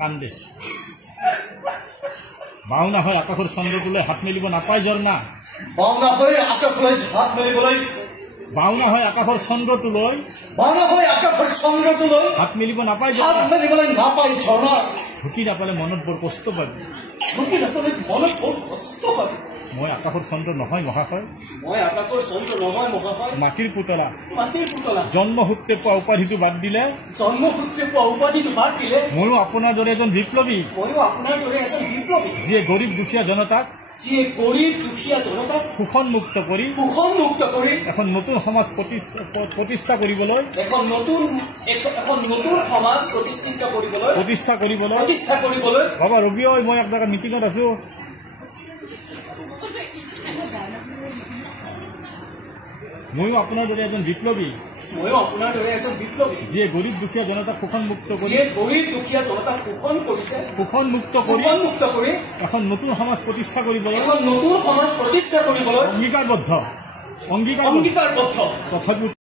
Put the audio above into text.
কান্দে বাওনা হয় আকাশৰ চন্দ্ৰটোলৈ হাত মেলিব নাপায় ঝৰ্ণা বাওনা হৈ আকাশলৈ হাত মেলিবলৈ বাওনা হয় আকাশৰ চন্দ্ৰটোলৈ হাত মেলিব নাপায় ঝৰ্ণা ঢুকি নাপালে মনত বৰ কষ্ট পাবি মই আকাশৰ চন্দ্ৰ নহয় মহাশয় মাটিৰ পুতলা জন্মসূত্ৰে পোৱা উপাধিটো বাদ দিলে ময়ো আপোনাৰ দৰে এজন বিপ্লৱী যিয়ে গৰীব দুখীয়া জনতাক শোষণ মুক্ত কৰি এখন নতুন সমাজ প্ৰতিষ্ঠা কৰিবলৈ বাবা ৰবি মই আপোনাৰ মিটিঙত আছো ময়ো আপোনাৰ দৰে এজন বিপ্লৱী যিয়ে গৰীব দুখীয়া জনতাক শোষণ মুক্ত কৰি এখন নতুন সমাজ প্ৰতিষ্ঠা কৰিবলৈ অংগীকাৰবদ্ধ তথাপিও